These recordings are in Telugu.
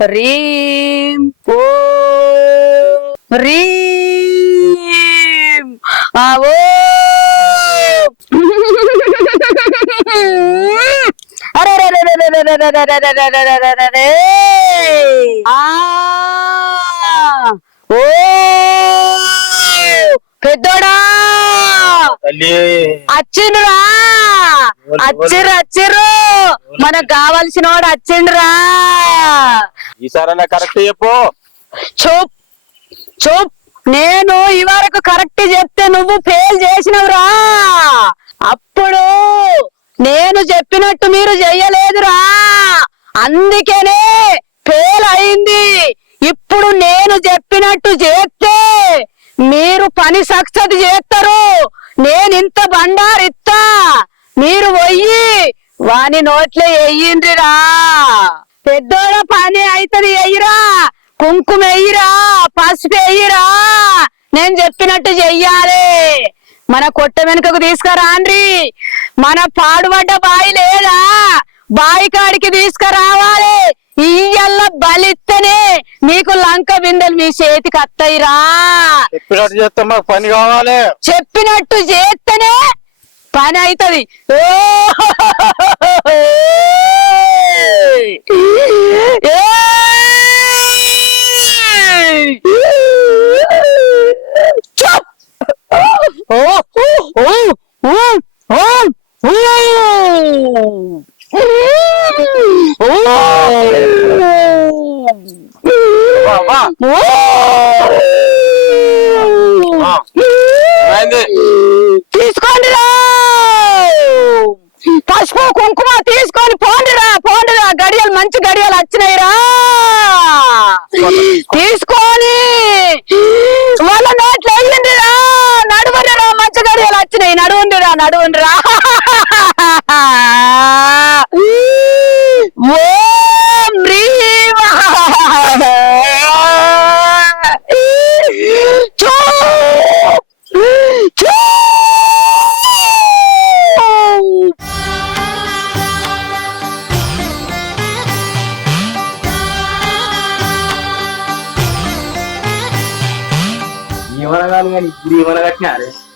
రీం ఓ రీం ఓ అరే ఓ పెద్దోడా అచ్చిండ్రా అచ్చిర్రు మనకు కావాల్సిన వాడు అచ్చిండ్రా. ఈసారైనా కరెక్ట్ చెప్పు. చూప్ చూప్ నేను ఈ వరకు కరెక్ట్ చెప్తే నువ్వు ఫెయిల్ చేసినవురా. అప్పుడు నేను చెప్పినట్టు మీరు చెయ్యలేదురా, అందుకనే ఫెయిల్ అయింది. ఇప్పుడు నేను చెప్పినట్టు చేస్తే మీరు పని సక్సెస్ చేస్తారు. నేను ఇంత బండారిస్తా, మీరు పోయి వాని నోట్లే వెయ్యిండ్రిరా. పెద్దోడ పని అవుతుంది, వెయ్యిరా. కుంకుమ వెయ్యిరా, పసుపు వెయ్యిరా. నేను చెప్పినట్టు చెయ్యాలి. మన కొట్ట వెనుకకు తీసుకురాండ్రి. మన పాడుబడ్డ బాయి లేదా, బాయి కాడికి తీసుకురావాలి. ఇయ్యల్ల బలిస్తేనే మీకు లంక బిందెలు మీ చేతికి అత్తయిరా. చెప్పినట్టు చేస్తే మాకు పని కావాలి. చెప్పినట్టు చేస్తేనే పని అవుతుంది. తీసుకోండిరా, పసుపు కుంకుమ తీసుకొని పోండిరా. గడియలు మంచి గడియలు వచ్చినాయిరా. తీసుకొని వాళ్ళ నోట్లు వెళ్ళిందిరా. నడువుండిరా, మంచి గడియలు వచ్చినాయి. నడువుండిరా. ఓం హ్రీం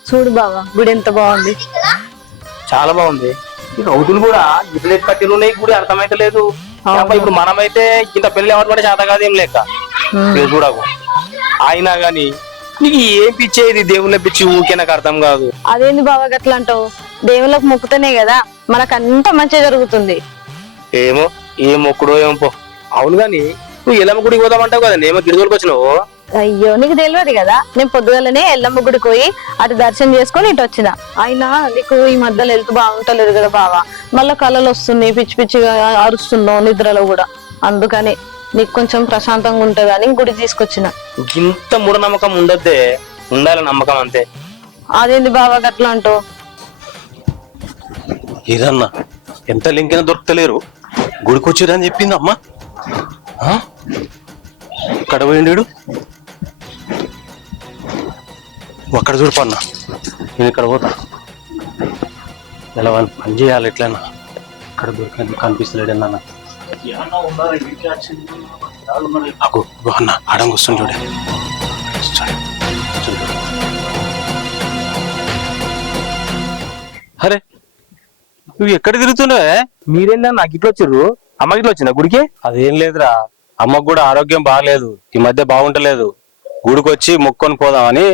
చూడు బావా, గుడి ఎంత బాగుంది. చాలా బాగుంది. అవుతులు కూడా ఇట్లా కట్టిలు ఉన్నాయి, గుడి అర్థమైతలేదు. ఇప్పుడు మనమైతే ఇంత పెళ్లి అవ్వడం చేత కాదు, ఏం లేక చూడకు. అయినా గాని నీకు ఏం పిచ్చేది, దేవుళ్ళ పిచ్చి ఊకే నాకు అర్థం కాదు. అదేంది బావా గట్లా అంటావు? దేవుళ్ళకు మొక్కుతనే కదా మనకంతా మంచిగా జరుగుతుంది. ఏమో ఏం మొక్కుడో ఏమో పో. అవును గాని నువ్వు ఎల్లమ్మ గుడికి పోదామంటావు కదా, నేమో గిరిజోలికి వచ్చినావు. అయ్యో నీకు తెలియదు కదా, నేను పొద్దుగలనే ఎల్లమ్మ గుడికి పోయి అటు దర్శనం చేసుకుని ఇటు వచ్చిన. అయినా నీకు ఈ మధ్యలో హెల్త్ బాగుంటలేదు కదా బావా, మళ్ళా కళలు వస్తున్నాయి, పిచ్చి పిచ్చిగా అరుస్తున్నావు నిద్రలో కూడా. అందుకని నీకు కొంచెం ప్రశాంతంగా ఉంటది అని గుడికి తీసుకొచ్చిన. ఇంత మూఢనమ్మకం ఉండద్దే, ఉండాలి నమ్మకం అంతే. అదేంది బావా గట్లా అంటావు? ఏదన్నా ఎంత లింకైనా దొరకలేరు, గుడికి వచ్చిరని చెప్పింది అమ్మా. ఇక్కడ పోయిండు, అక్కడ చూడపన్నా. నేను ఇక్కడ పోతా, ఎలా వాళ్ళు పని చేయాలి ఎట్లన్నా. ఇక్కడ దొరికిన కనిపిస్తలేడు అన్న. అగో అన్న ఆడంగా వస్తుంది చూడే. అరే నువ్వు ఎక్కడ తిరుగుతున్నావే? మీరేందా నాకు ఇట్లా వచ్చిర్రు? అమ్మ ఇట్లా వచ్చిందా గుడికి? అదేం లేదురా, అమ్మకు కూడా ఆరోగ్యం బాగలేదు, ఈ మధ్య బాగుంటలేదు. గుడికి వచ్చి మొక్కొని పోదామని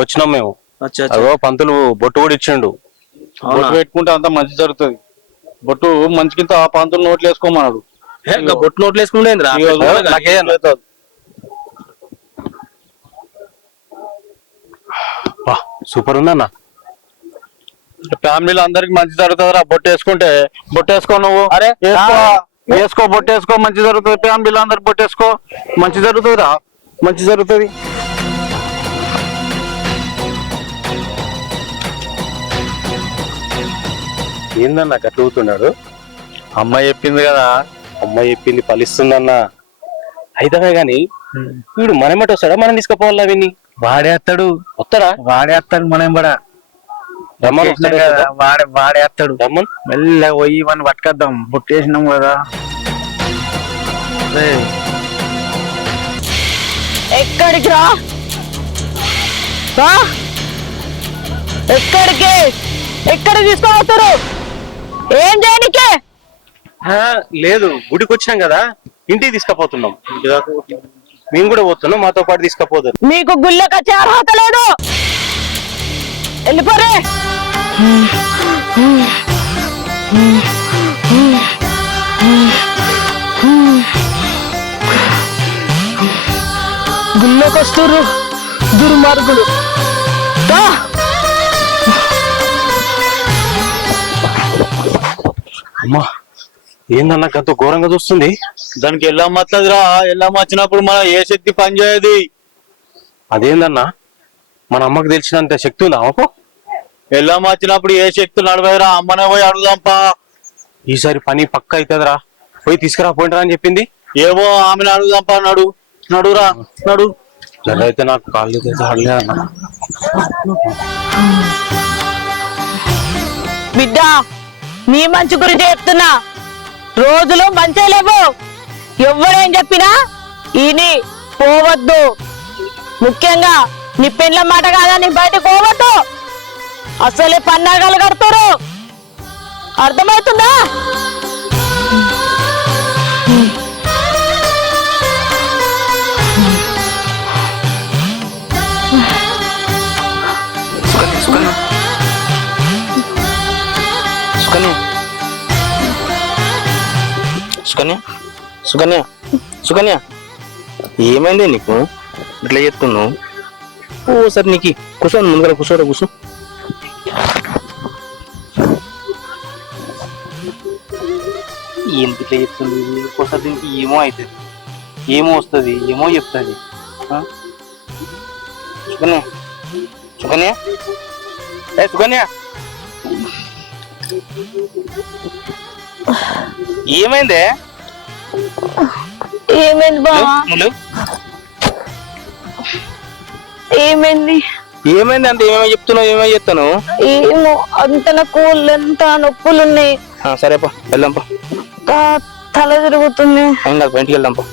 వచ్చినాం మేము. అదో పంతులు బొట్టు కూడా ఇచ్చిండు. బొట్టు పెట్టుకుంటే అంత మంచి జరుగుతుంది. బొట్టు మంచికింత ఆ పంతులు నోట్లు వేసుకోమన్నాడు. బొట్టు నోట్లు వేసుకుంటేంద్రా సూపర్ ఉందన్న. ఫ్యామిలీలో అందరికి మంచి జరుగుతుందిరా బొట్టు వేసుకుంటే. బొట్టు వేసుకో నువ్వు. అరే వేసుకో, బొట్టు వేసుకో, మంచి జరుగుతుంది. ఫ్యామిలీలో అందరికి బొట్టు వేసుకో, మంచి జరుగుతుందిరా, మంచి జరుగుతుంది. ఏందన్నా గట్ల ఊతున్నాడు? అమ్మాయి చెప్పింది కదా. అమ్మాయి చెప్పింది ఫలిస్తుందన్న. అయితే గాని వీడు మనమేట వస్తాడా, మనం తీసుకుపోవాలా? విని వాడేస్తాడు. వస్తాడా? వాడేస్తాడు. మనం కూడా వాడేస్తాడు. మెల్లగా పోయి మనం పట్టుకొద్దాం. బొట్టేసినాం కదా. ఎక్కడికి రా ఎక్కడికి ఎక్కడికి తీసుకుపోతారు? ఏం చేయనికే? లేదు, గుడికి వచ్చినాం కదా, ఇంటికి తీసుకుపోతున్నాం. మేము కూడా పోతున్నాం, మాతో పాటు తీసుకుపోతారు. మీకు గుళ్ళకి వచ్చే అర్హత లేదు, వెళ్ళిపోరే. గుళ్ళకి వస్తుర్రు దుర్మార్గులు. అమ్మా, ఏందన్నా గంత ఘోరంగా చూస్తుంది? దానికి ఎల్లమ్మ వస్తుందిరా. ఎల్లమ్మ వచ్చినప్పుడు మన ఏ శక్తి పనిచేయదు. అదేందన్నా, మన అమ్మకు తెలిసినంత శక్తి ఉందా అమ్మకు? ఎల్లమ్మ వచ్చినప్పుడు ఏ శక్తులు నడవదురా. అమ్మనే పోయి అడుగుదాంపా. ఈసారి పని పక్క అవుతుందిరా, పోయి తీసుకురా పోయింటరా అని చెప్పింది. ఏమో ఆమెను అడుగుదాంపా. నడురా నడు. జర అయితే నాకు కాళ్ళు అన్న. బిడ్డ, నీ మంచి గురించి చెప్తున్నా. రోజులు మంచి లేవు. ఎవరేం చెప్పినా ఈని పోవద్దు. ముఖ్యంగా నీ పెళ్ళ మాట కాదా, నీ బయటకు పోవద్దు. అసలే పన్నాగాలు కడతారు, అర్థమవుతుందా? సుకన్య, ఏమైంది నీకు? ఇట్లా చెప్తున్నావు? ఓసారి నీకు కూర్చోని ముందుగా కూర్చో. ఏంటి ఇట్లా చెప్తుంది? ఒకసారి దీనికి ఏమో అవుతుంది, ఏమో వస్తుంది, ఏమో చెప్తుంది. సుకన్య ఏమైందే? ఏమైంది బావా? ఏమైంది అంటే ఏమేమో చెప్తున్నావు, ఏమో చెప్తాను. ఏమో అంత నాకు ఎంత నొప్పులున్నాయి. సరేపా, వెళ్దాంపా. తల తిరుగుతుంది. ఏం కాదు, బయటికి వెళ్దాంపా.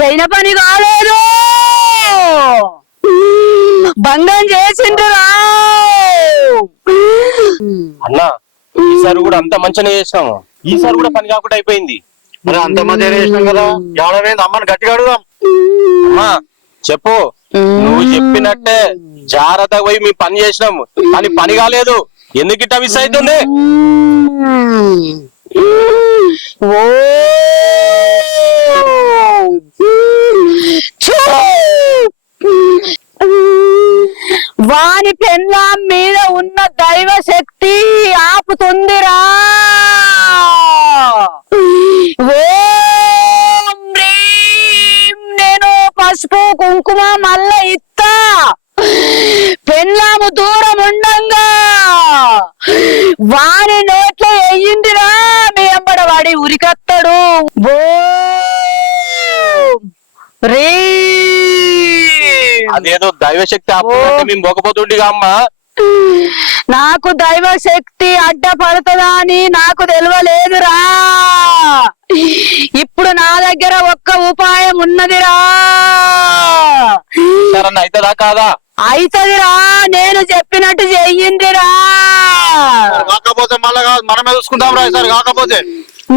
పైన పని కాలేదు, భంగం చేసిండ్రురా. అన్నా, ఈసారి కూడా అంత మంచిగా చేసినాము, ఈసారి కూడా పని కాకుండా అయిపోయింది. మరి అంత మంది చేసినాం కదా, ఎవడమైంది? అమ్మని గట్టిగా అడుగుదాం. అమ్మా చెప్పు, నువ్వు చెప్పినట్టే జాగ్రత్తగా పోయి మీ పని చేసినాము, కానీ పని కాలేదు. ఎందుకు ఇట్లా మిస్ అవుతుంది? వాని పెళ్ళాం మీద ఉన్న దైవ శక్తి ఆపుతుందిరా. ఓం హ్రీం, నేను పసుపు కుంకుమ మల్ల ఇత్తా. పెళ్ళాము దూరం ఉండంగా వాని నోట్లో వెయ్యిందిరా. మీ అంబడ వాడి ఉరికత్తడు. అదేదో దైవశక్తి ఆపుతుంటే మేము పోకపోతుండగా అమ్మా. నాకు దైవ శక్తి అడ్డపడుతుందా అని నాకు తెలియలేదురా. ఇప్పుడు నా దగ్గర ఒక్క ఉపాయం ఉన్నదిరా. అవుతుందా కాదా? అయితదిరా, నేను చెప్పినట్టు చెయ్యిందిరా. కాకపోతే మళ్ళా మనమే చూసుకుంటాం రా. ఈసారి కాకపోతే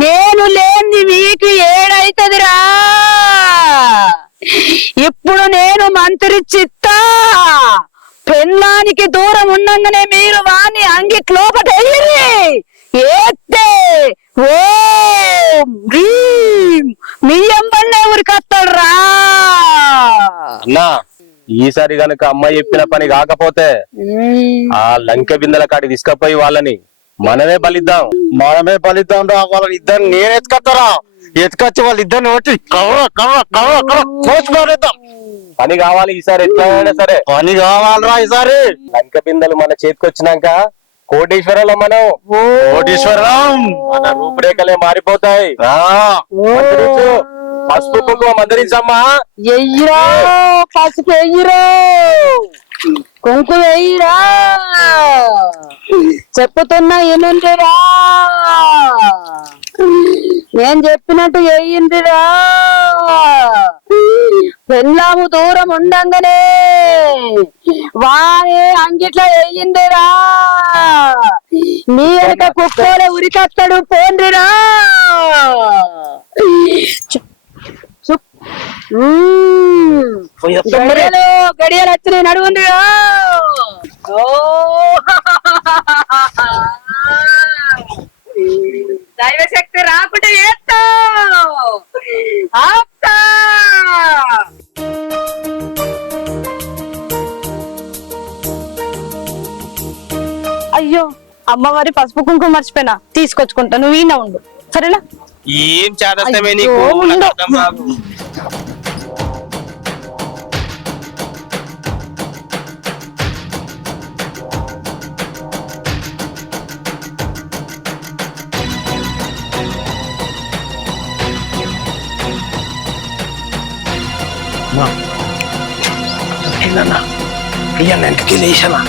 నేను లేని మీకు ఏడైతదిరా. ఇప్పుడు నేను మంత్రిచ్చిత్తా. పెళ్ళానికి దూరం ఉండంగానే మీరు వాణ్ణి అంగిట్లోపటెయ్యిరి. ఏత్తే ఓం హ్రీం మీ ఎంబన్నే ఉరికత్తడురా. అన్నా, ఈసారి గనక అమ్మాయి చెప్పిన పని కాకపోతే ఆ లంకె బిందెల కాడికి తీసుకపోయి వాళ్ళని మనమే బలిద్దాం రా. వాళ్ళని ఇద్దరిని నేను ఎత్తుకొస్తారా. ఎత్తుకొచ్చి వాళ్ళ ఇద్దరిని వచ్చి కోసుకొనిద్దాం. పని కావాలి ఈసారి, ఎట్లయినా సరే పని కావాలరా ఈసారి. లంక బిందెలు మన చేతికి వచ్చినాక కోటీశ్వరంలో మనం కోటీశ్వరం మన రూపురేఖలే మారిపోతాయి. పసుపు కుంకుమ మందరించమ్మా. ఎయ్యిరా, పసుపు ఎయ్యిరా. కుంకు వేయిరా, చెప్పుతున్నా ఎనుండిరా, నేను చెప్పినట్టు వేయిందిరా. పెళ్ళాము దూరం ఉండంగానే వారే అంగిట్లా వేయిందిరా. మీ వెనక కుక్కోలే ఉరికత్తడు పోండిరా. గడియలు గడియలు వచ్చినాయి నడువుండిరా. దైవశక్తి రాకుంటే ఏత్తా ఆప్తా. అయ్యో అమ్మవారి పసుపు కుంకుమ మర్చిపోయినా, తీసుకొచ్చుకుంటా. నువ్వు ఈయన ఉండు సరేనా? ఏం చేదస్తమే నీకు? అయ్యో, నాకు ఉండు. అర్థం కాదు. వెనక్కి లేచానా?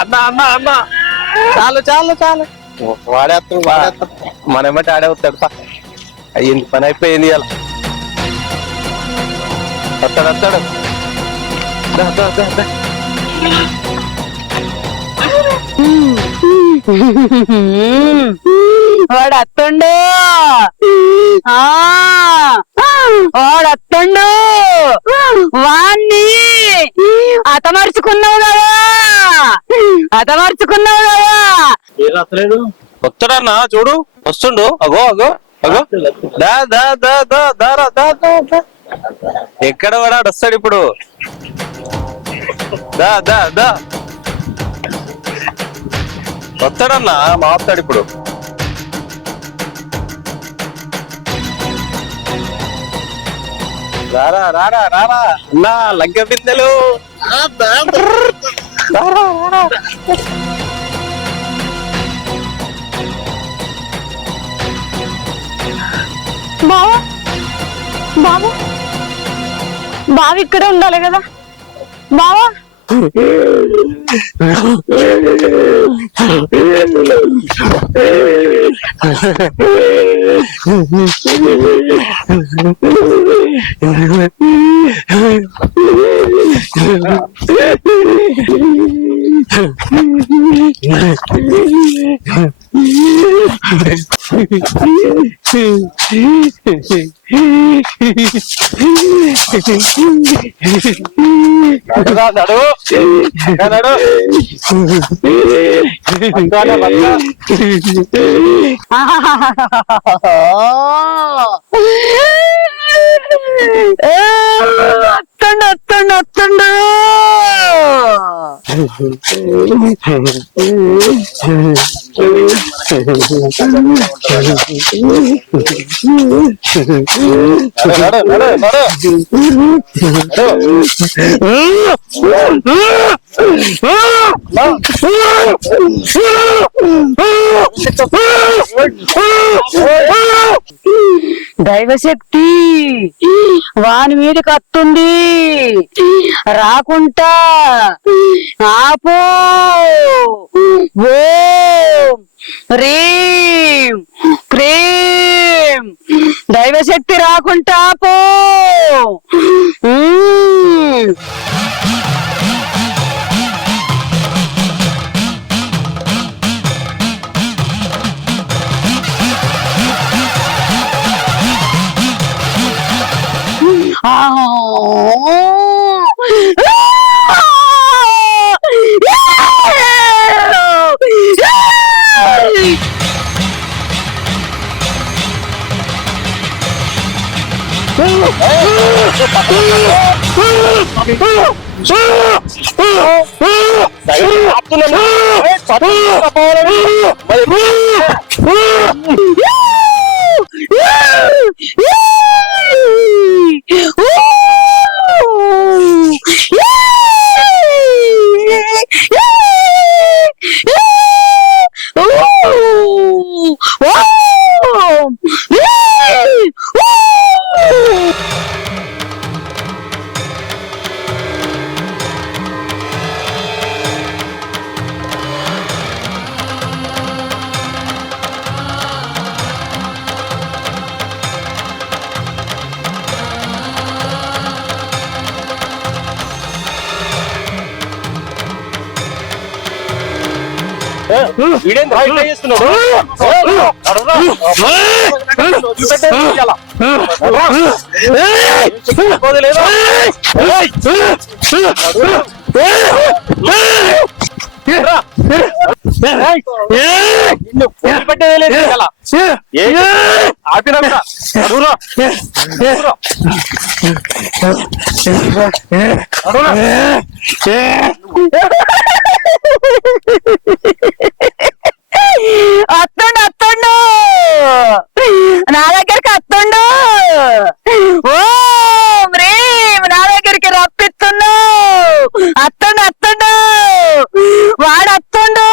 అన్నా అన్నా అన్నా, చాలు చాలు చాలు. వాడేస్తాడు మనమేట ఆడే వస్తాడు. అయ్యింది, పని అయిపోయింది. ఇలా వస్తాడు వస్తాడు. దా, దా, దా, దా. వాడు అత్తుండు, వాడు అత్తుండు. వాణ్ణి అతమర్చుకున్నావు కదా, అతమర్చుకున్నావు కదా. వస్తాడన్నా, చూడు వస్తుండు. అగో అగో అగో, దా దా దా దా దారా దా దా దా. ఎక్కడ వాడాడు? వస్తాడు ఇప్పుడు. దా దా దా, వస్తాడన్నా, మాట్లాడు ఇప్పుడు. రారా రారా రారా అన్నా, లంక బిందెలు. రారా రారా. బావా బావా, బావి ఇక్కడే ఉండాలి కదా బావా. నడు నడు. అత్తండు అత్తండు అత్తండు. దైవశక్తి వాని మీదకి అత్తుంది, రాకుంటా ఆపో. ఓం హ్రీం క్రీం, దైవశక్తి రాకుంటా ఆపో. వీడేంద్రా ఇట్లా చేస్తున్నాడు? నడురా. వదిలిపెట్టేది ఇలా. వదిలేదా? రా. నిన్ను వదిలిపెట్టేదే లేదు ఇలా. ఆపినాక నడురా. నడురా. అత్తుండు అత్తుండు నా దగ్గరికి అత్తుండు. ఓ నా దగ్గరికి రప్పిస్తుండు. అత్తుండు అత్తుండు వాడు అత్తుండు.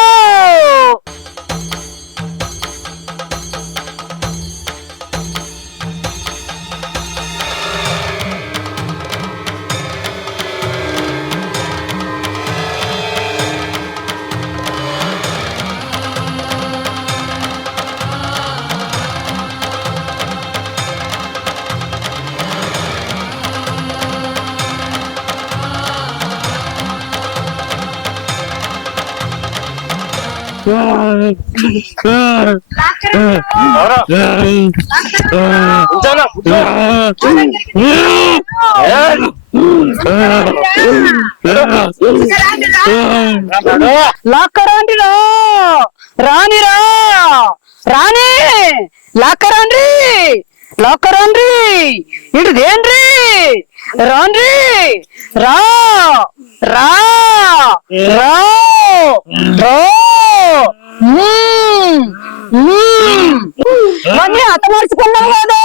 లాక్కరాండిరా రానిరా రాని లాక్కరాండ్రి లాక్కరాండ్రి ఇటు దేండ్రి రాండ్రి రా రా రా రా మళ్ళీ హతమర్చుకున్నావు కదా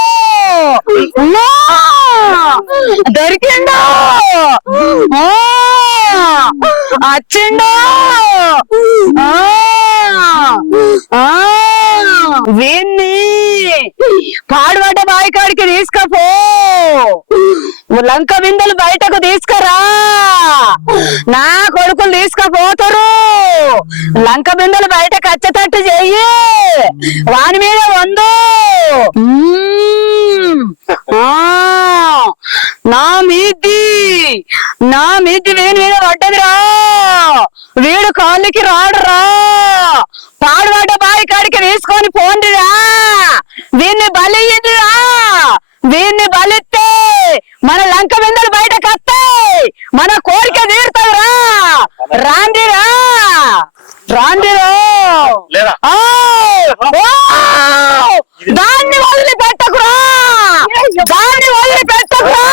దొరికిండు వచ్చిండు వీన్ని పాడుబడ్డ బాయికాడికి తీసుకపో లంక బిందెలు బయటకు తీసుకురా నా కొడుకులు తీసుకపోతారు లంక బిందెలు బయటకు వచ్చేటట్టు చెయ్యి వాని మీద వందు నా మీది వీని మీద పడ్డదిరా వీడు కాళ్ళకి రాడురా పాడుబడ్డ బావి కాడికి తీసుకొని పోండిరా వీన్ని బలియ్యిందిరా వీన్ని బలిస్తే మన లంక బిందెలు బయటకు వస్తాయి మన కోరిక తీరుతావురా రాండిరా రాండిరా దాన్ని వదిలిపెట్టకురా దాన్ని వదిలిపెట్టకురా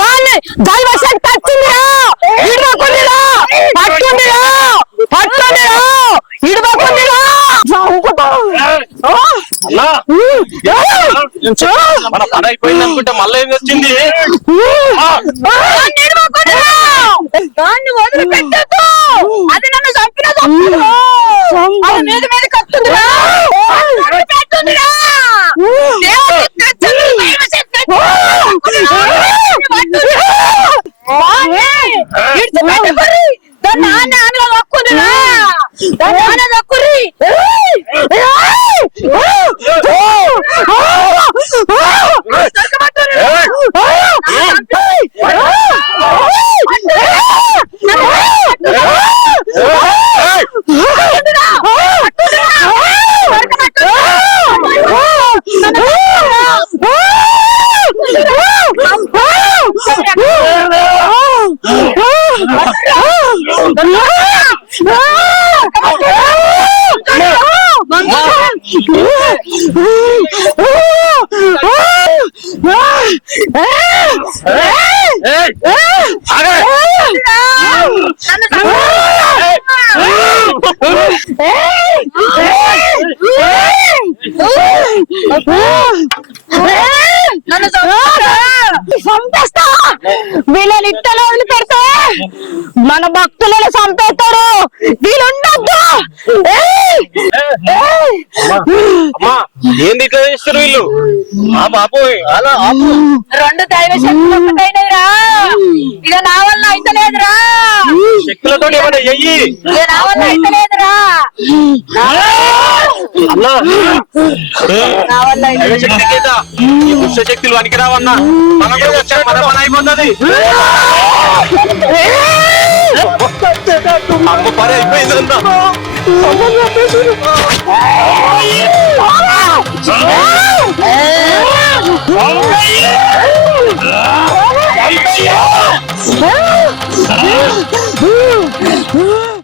దాన్ని దైవశక్తి వచ్చిందిరా ఇడవకుండిరా పట్టుండిరా పట్టుండిరా ఇడవకుండిరా మన పని అయిపోయింది అనుకుంటే మళ్ళీ ఏం వచ్చింది? దాన్ని వదిలిపెట్టద్దు అది నన్ను చంపిన అది మీద మీద కత్తుందిరా పెట్టుందిరా దాన్ని ఆనలో దక్కుందిరా దాన్ని ఆన దక్కురి చంపేస్తా వీళ్ళని ఇట్టలో వదిలిపెడితే మన భక్తులను చంపేస్తారు వీళ్ళు ఉండద్దు ఏంది ఇట్లా చేస్తారు వీళ్ళు? బాబోయ్ అలా ఆపు. రెండు దైవ శక్తులు ఒకటైనదిరా ఇక నా వల్ల అయితలేదురా శక్తులతో ఏమైనా చెయ్యి. ఇక నా వల్ల అయితలేదురా నా వల్ల శక్తి కింద ఈ దుష్ట శక్తులు వనికి రావన్నా మన కూడా వచ్చారు మన పని అయిపోతుంది. అమ్మ పని అయిపోయిందన్నా Ah!